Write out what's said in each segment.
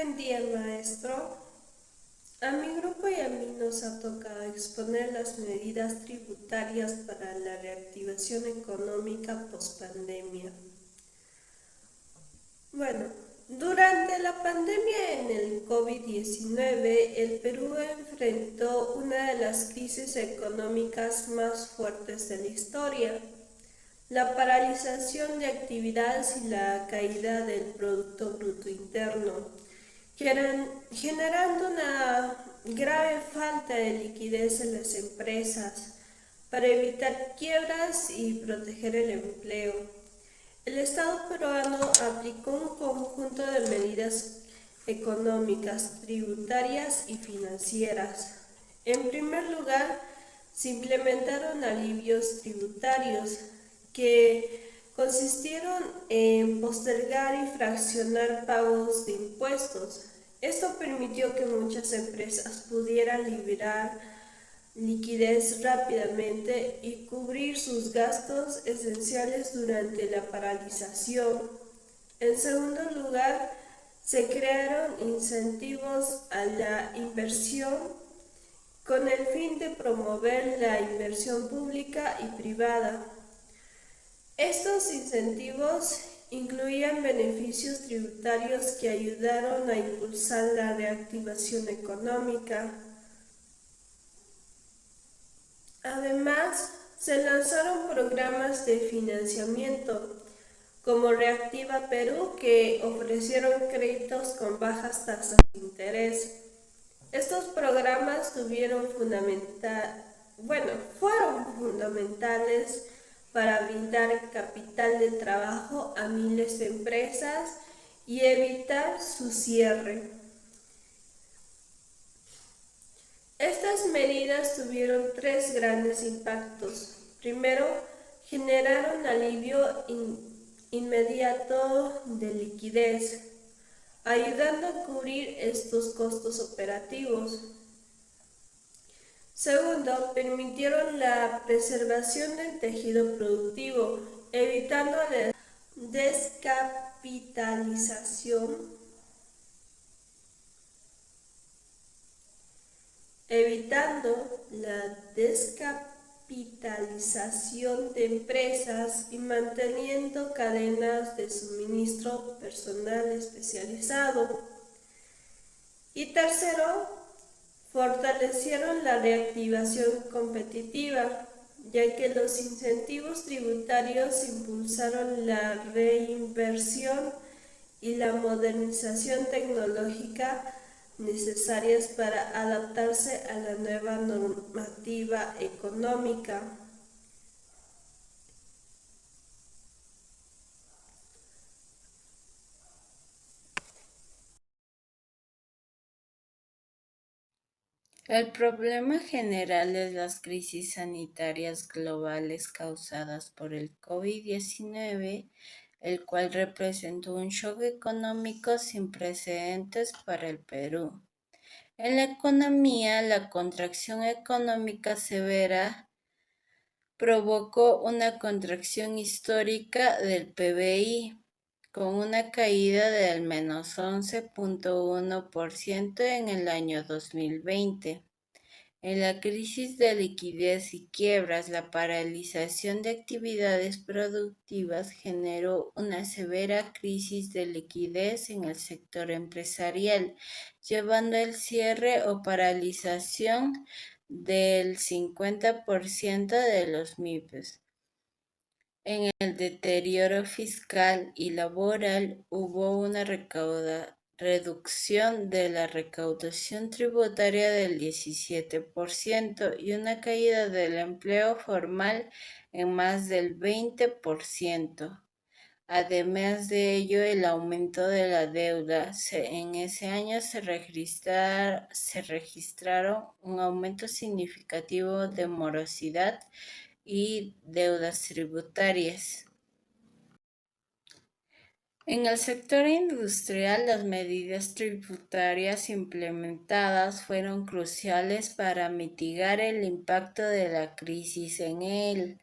Buen día, maestro. A mi grupo y a mí nos ha tocado exponer las medidas tributarias para la reactivación económica post-pandemia. Bueno, durante la pandemia en el COVID-19, el Perú enfrentó una de las crisis económicas más fuertes de la historia. La paralización de actividades y la caída del Producto Bruto Interno, generando una grave falta de liquidez en las empresas para evitar quiebras y proteger el empleo. El Estado peruano aplicó un conjunto de medidas económicas, tributarias y financieras. En primer lugar, se implementaron alivios tributarios que consistieron en postergar y fraccionar pagos de impuestos. Esto permitió que muchas empresas pudieran liberar liquidez rápidamente y cubrir sus gastos esenciales durante la paralización. En segundo lugar, se crearon incentivos a la inversión con el fin de promover la inversión pública y privada. Estos incentivos incluían beneficios tributarios que ayudaron a impulsar la reactivación económica. Además, se lanzaron programas de financiamiento como Reactiva Perú que ofrecieron créditos con bajas tasas de interés. Estos programas fueron fundamentales para brindar capital de trabajo a miles de empresas y evitar su cierre. Estas medidas tuvieron tres grandes impactos. Primero, generaron alivio inmediato de liquidez, ayudando a cubrir estos costos operativos. Segundo, permitieron la preservación del tejido productivo, evitando la descapitalización de empresas y manteniendo cadenas de suministro personal especializado. Y tercero, fortalecieron la reactivación competitiva, ya que los incentivos tributarios impulsaron la reinversión y la modernización tecnológica necesarias para adaptarse a la nueva normativa económica. El problema general es las crisis sanitarias globales causadas por el COVID-19, el cual representó un shock económico sin precedentes para el Perú. En la economía, la contracción económica severa provocó una contracción histórica del PBI, con una caída de al menos 11.1% en el año 2020. En la crisis de liquidez y quiebras, la paralización de actividades productivas generó una severa crisis de liquidez en el sector empresarial, llevando al cierre o paralización del 50% de los MIPES. En el deterioro fiscal y laboral hubo una reducción de la recaudación tributaria del 17% y una caída del empleo formal en más del 20%. Además de ello, el aumento de la deuda. En ese año se registraron un aumento significativo de morosidad y deudas tributarias. En el sector industrial, las medidas tributarias implementadas fueron cruciales para mitigar el impacto de la crisis en él.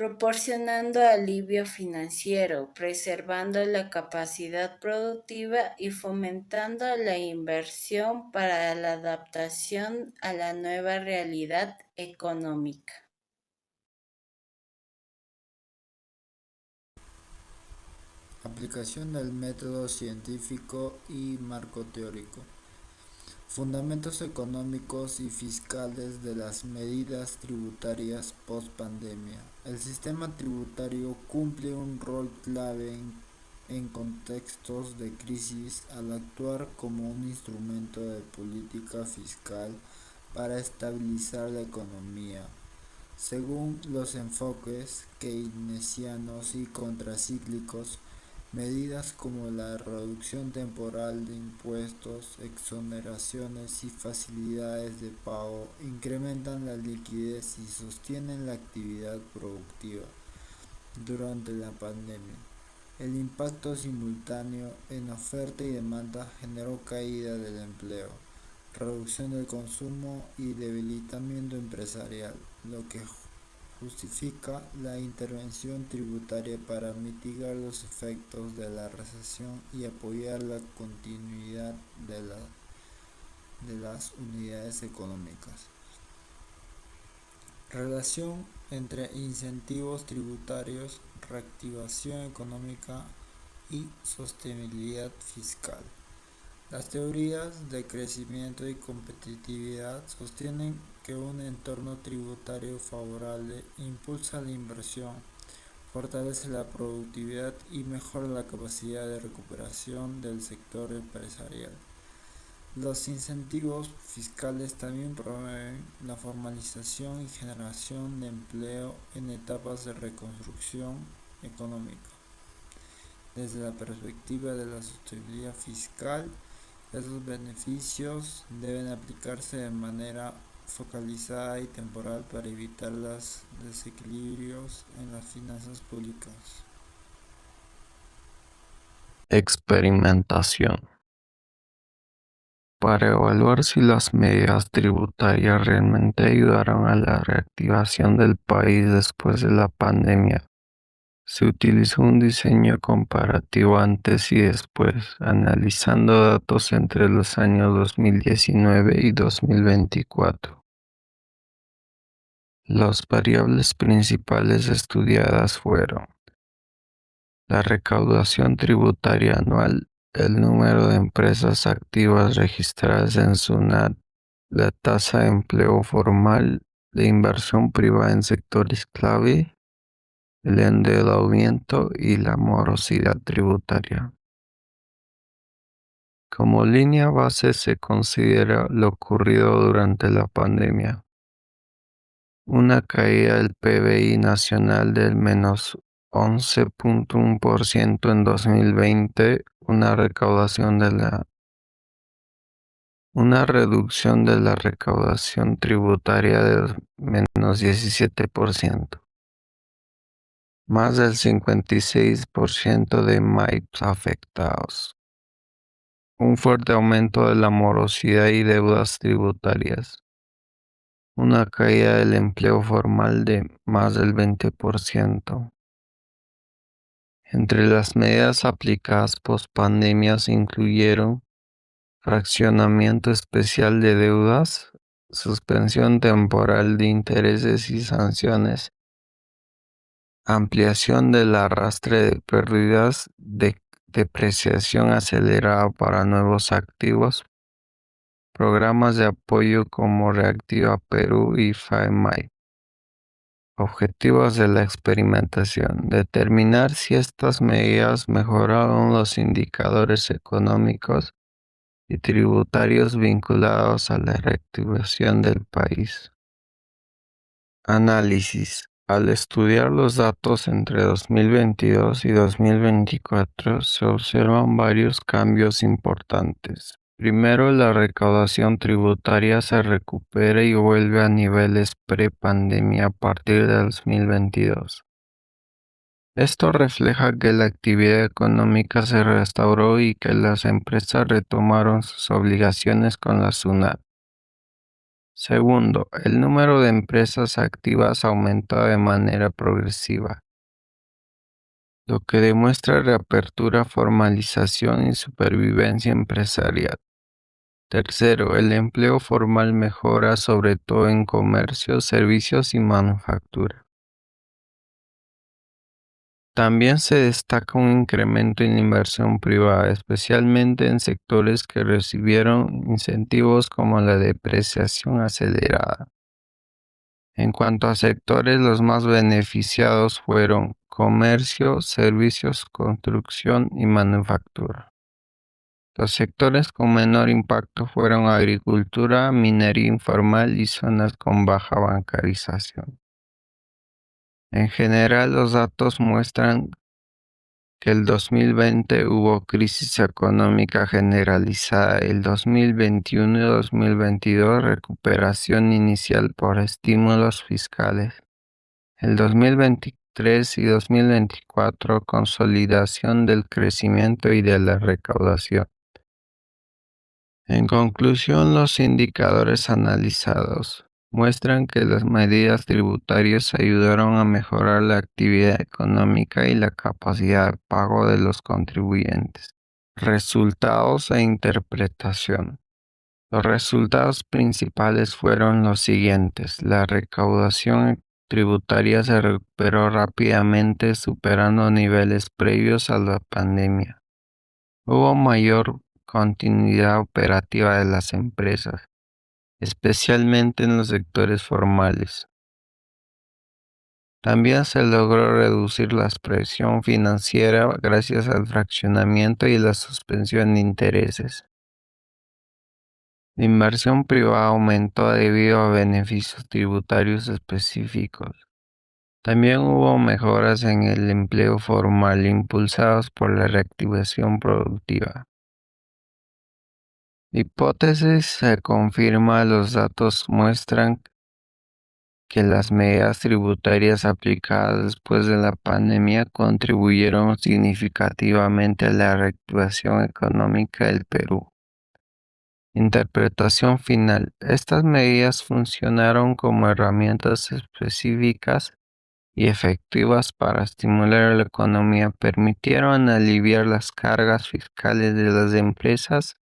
proporcionando alivio financiero, preservando la capacidad productiva y fomentando la inversión para la adaptación a la nueva realidad económica. Aplicación del método científico y marco teórico. Fundamentos económicos y fiscales de las medidas tributarias post-pandemia. El sistema tributario cumple un rol clave en contextos de crisis al actuar como un instrumento de política fiscal para estabilizar la economía. Según los enfoques keynesianos y contracíclicos, medidas como la reducción temporal de impuestos, exoneraciones y facilidades de pago incrementan la liquidez y sostienen la actividad productiva durante la pandemia. El impacto simultáneo en oferta y demanda generó caída del empleo, reducción del consumo y debilitamiento empresarial, lo que justifica la intervención tributaria para mitigar los efectos de la recesión y apoyar la continuidad de las unidades económicas. Relación entre incentivos tributarios, reactivación económica y sostenibilidad fiscal. Las teorías de crecimiento y competitividad sostienen que un entorno tributario favorable impulsa la inversión, fortalece la productividad y mejora la capacidad de recuperación del sector empresarial. Los incentivos fiscales también promueven la formalización y generación de empleo en etapas de reconstrucción económica. Desde la perspectiva de la sostenibilidad fiscal, esos beneficios deben aplicarse de manera focalizada y temporal para evitar los desequilibrios en las finanzas públicas. Experimentación. Para evaluar si las medidas tributarias realmente ayudaron a la reactivación del país después de la pandemia, se utilizó un diseño comparativo antes y después, analizando datos entre los años 2019 y 2024. Las variables principales estudiadas fueron la recaudación tributaria anual, el número de empresas activas registradas en SUNAT, la tasa de empleo formal, la inversión privada en sectores clave, el endeudamiento y la morosidad tributaria. Como línea base se considera lo ocurrido durante la pandemia. Una caída del PBI nacional del menos 11.1% en 2020, una reducción de la recaudación tributaria del menos 17%. Más del 56% de MIPS afectados. Un fuerte aumento de la morosidad y deudas tributarias. Una caída del empleo formal de más del 20%. Entre las medidas aplicadas post-pandemia se incluyeron fraccionamiento especial de deudas, suspensión temporal de intereses y sanciones, ampliación del arrastre de pérdidas, de depreciación acelerada para nuevos activos, programas de apoyo como Reactiva Perú y FAEMAI. Objetivos de la experimentación: determinar si estas medidas mejoraron los indicadores económicos y tributarios vinculados a la reactivación del país. Análisis. Al estudiar los datos entre 2022 y 2024 se observan varios cambios importantes. Primero, la recaudación tributaria se recupera y vuelve a niveles pre-pandemia a partir de 2022. Esto refleja que la actividad económica se restauró y que las empresas retomaron sus obligaciones con la SUNAT. Segundo, el número de empresas activas aumentó de manera progresiva, lo que demuestra reapertura, formalización y supervivencia empresarial. Tercero, el empleo formal mejora sobre todo en comercio, servicios y manufactura. También se destaca un incremento en la inversión privada, especialmente en sectores que recibieron incentivos como la depreciación acelerada. En cuanto a sectores, los más beneficiados fueron comercio, servicios, construcción y manufactura. Los sectores con menor impacto fueron agricultura, minería informal y zonas con baja bancarización. En general, los datos muestran que el 2020 hubo crisis económica generalizada, el 2021 y 2022 recuperación inicial por estímulos fiscales, el 2023 y 2024 consolidación del crecimiento y de la recaudación. En conclusión, los indicadores analizados muestran que las medidas tributarias ayudaron a mejorar la actividad económica y la capacidad de pago de los contribuyentes. Resultados e interpretación. Los resultados principales fueron los siguientes. La recaudación tributaria se recuperó rápidamente, superando niveles previos a la pandemia. Hubo mayor continuidad operativa de las empresas, especialmente en los sectores formales. También se logró reducir la presión financiera gracias al fraccionamiento y la suspensión de intereses. La inversión privada aumentó debido a beneficios tributarios específicos. También hubo mejoras en el empleo formal impulsados por la reactivación productiva. La hipótesis se confirma, los datos muestran que las medidas tributarias aplicadas después de la pandemia contribuyeron significativamente a la reactivación económica del Perú. Interpretación final. Estas medidas funcionaron como herramientas específicas y efectivas para estimular la economía, permitieron aliviar las cargas fiscales de las empresas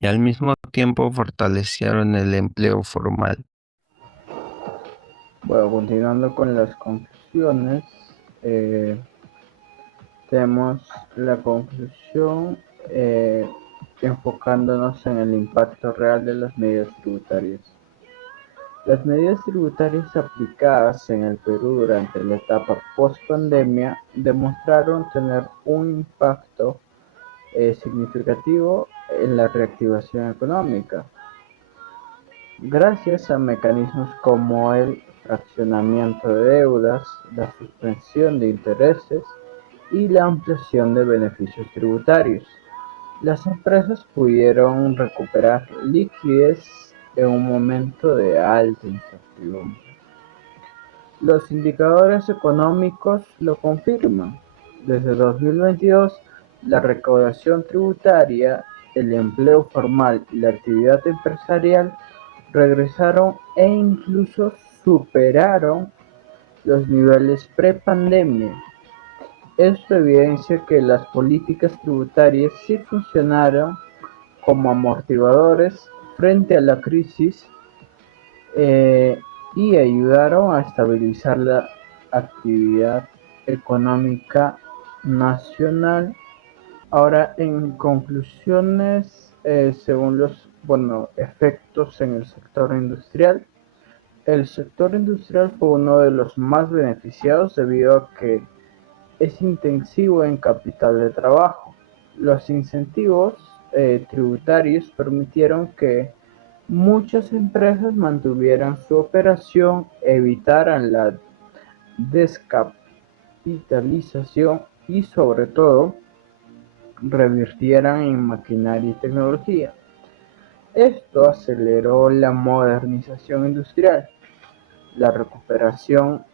y al mismo tiempo fortalecieron el empleo formal. Bueno, continuando con las conclusiones, tenemos la conclusión enfocándonos en el impacto real de las medidas tributarias. Las medidas tributarias aplicadas en el Perú durante la etapa post-pandemia demostraron tener un impacto significativo en la reactivación económica, gracias a mecanismos como el fraccionamiento de deudas, la suspensión de intereses y la ampliación de beneficios tributarios. Las empresas pudieron recuperar liquidez en un momento de alta incertidumbre. Los indicadores económicos lo confirman. Desde 2022, la recaudación tributaria, el empleo formal y la actividad empresarial regresaron e incluso superaron los niveles pre-pandemia. Esto evidencia que las políticas tributarias sí funcionaron como amortiguadores frente a la crisis y ayudaron a estabilizar la actividad económica nacional. Ahora, en conclusiones, según los efectos en el sector industrial, el sector industrial fue uno de los más beneficiados debido a que es intensivo en capital de trabajo. Los incentivos tributarios permitieron que muchas empresas mantuvieran su operación, evitaran la descapitalización y sobre todo revirtieran en maquinaria y tecnología. Esto aceleró la modernización industrial, la recuperación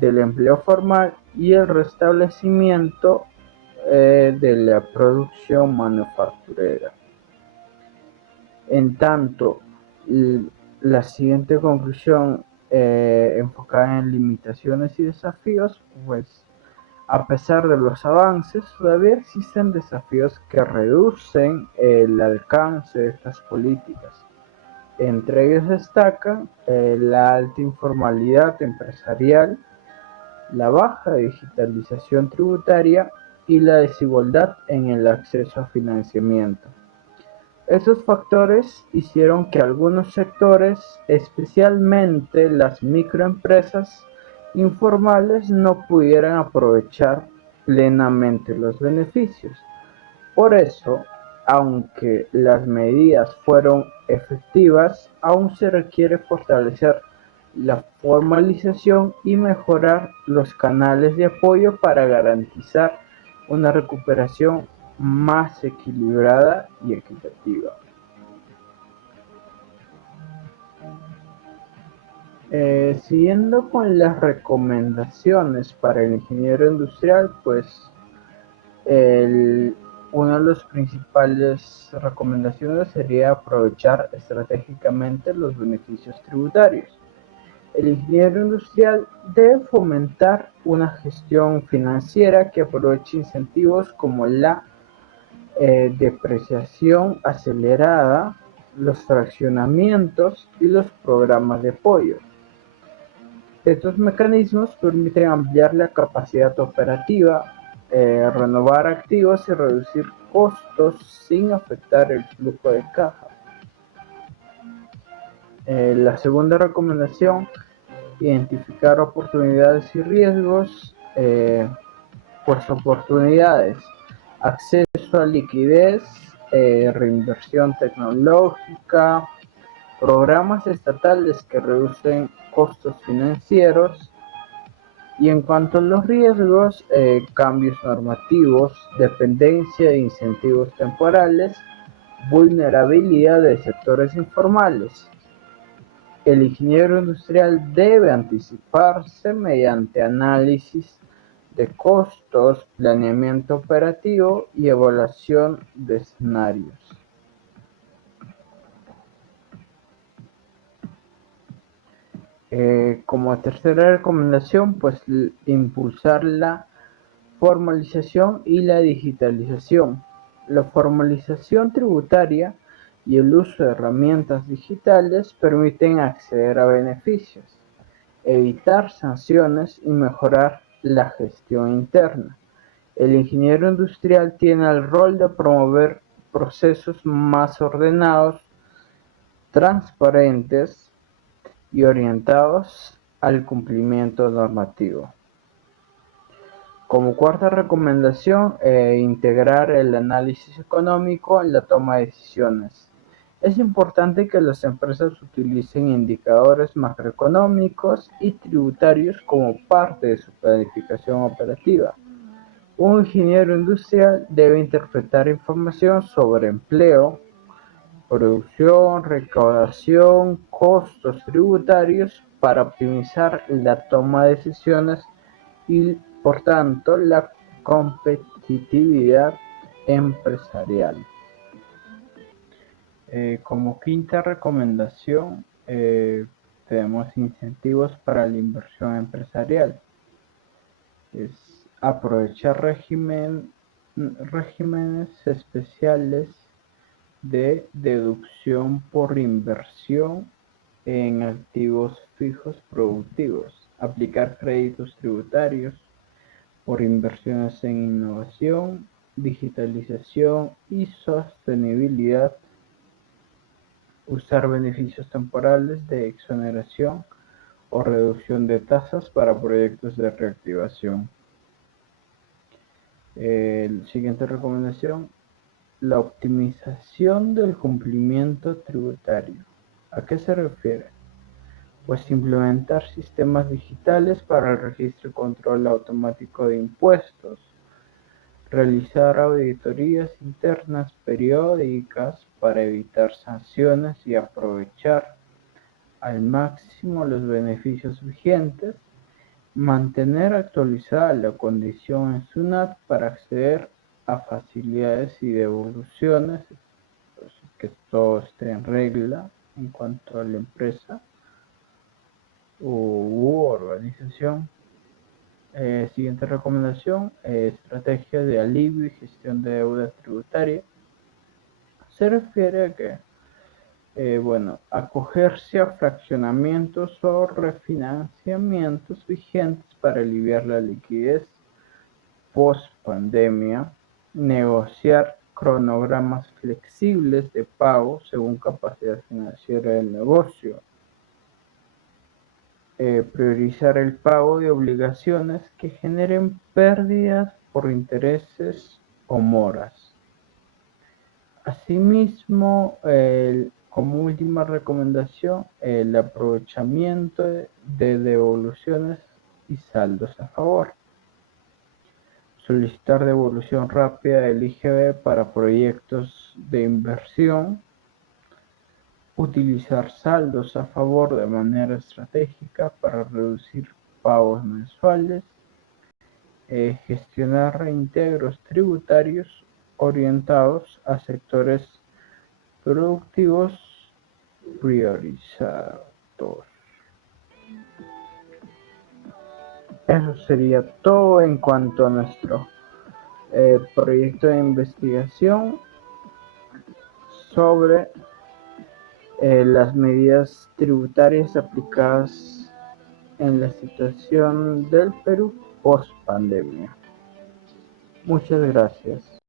del empleo formal y el restablecimiento de la producción manufacturera. En tanto, La siguiente conclusión, enfocada en limitaciones y desafíos, pues a pesar de los avances, todavía existen desafíos que reducen el alcance de estas políticas. Entre ellos destacan la alta informalidad empresarial, la baja digitalización tributaria y la desigualdad en el acceso a financiamiento. Estos factores hicieron que algunos sectores, especialmente las microempresas informales, no pudieran aprovechar plenamente los beneficios. Por eso, aunque las medidas fueron efectivas, aún se requiere fortalecer la formalización y mejorar los canales de apoyo para garantizar una recuperación más equilibrada y equitativa. Siguiendo con las recomendaciones para el ingeniero industrial, pues una de las principales recomendaciones sería aprovechar estratégicamente los beneficios tributarios. El ingeniero industrial debe fomentar una gestión financiera que aproveche incentivos como la depreciación acelerada, los fraccionamientos y los programas de apoyo. Estos mecanismos permiten ampliar la capacidad operativa, renovar activos y reducir costos sin afectar el flujo de caja. La segunda recomendación, identificar oportunidades y riesgos. Pues oportunidades, acceso a liquidez, reinversión tecnológica, programas estatales que reducen costos financieros. Y en cuanto a los riesgos, cambios normativos, dependencia de incentivos temporales, vulnerabilidad de sectores informales. El ingeniero industrial debe anticiparse mediante análisis de costos, planeamiento operativo y evaluación de escenarios. Como tercera recomendación, pues impulsar la formalización y la digitalización. La formalización tributaria y el uso de herramientas digitales permiten acceder a beneficios, evitar sanciones y mejorar la gestión interna. El ingeniero industrial tiene el rol de promover procesos más ordenados, transparentes y orientados al cumplimiento normativo. Como cuarta recomendación, integrar el análisis económico en la toma de decisiones. Es importante que las empresas utilicen indicadores macroeconómicos y tributarios como parte de su planificación operativa. Un ingeniero industrial debe interpretar información sobre empleo, producción, recaudación, costos tributarios para optimizar la toma de decisiones y, por tanto, la competitividad empresarial. Como quinta recomendación, tenemos incentivos para la inversión empresarial. Es aprovechar regímenes especiales de deducción por inversión en activos fijos productivos, aplicar créditos tributarios por inversiones en innovación, digitalización y sostenibilidad, usar beneficios temporales de exoneración o reducción de tasas para proyectos de reactivación. Siguiente recomendación, la optimización del cumplimiento tributario. ¿A qué se refiere? Pues implementar sistemas digitales para el registro y control automático de impuestos, realizar auditorías internas periódicas para evitar sanciones y aprovechar al máximo los beneficios vigentes, mantener actualizada la condición en SUNAT para acceder a facilidades y devoluciones, que todo esté en regla, en cuanto a la empresa u organización. Siguiente recomendación, estrategia de alivio y gestión de deuda tributaria. Se refiere a que, acogerse a fraccionamientos o refinanciamientos vigentes para aliviar la liquidez post pandemia, negociar cronogramas flexibles de pago según capacidad financiera del negocio, priorizar el pago de obligaciones que generen pérdidas por intereses o moras. Asimismo, como última recomendación, el aprovechamiento de devoluciones y saldos a favor. Solicitar devolución rápida del IGB para proyectos de inversión. Utilizar saldos a favor de manera estratégica para reducir pagos mensuales. Gestionar reintegros tributarios orientados a sectores productivos priorizados. Eso sería todo en cuanto a nuestro proyecto de investigación sobre las medidas tributarias aplicadas en la situación del Perú post pandemia. Muchas gracias.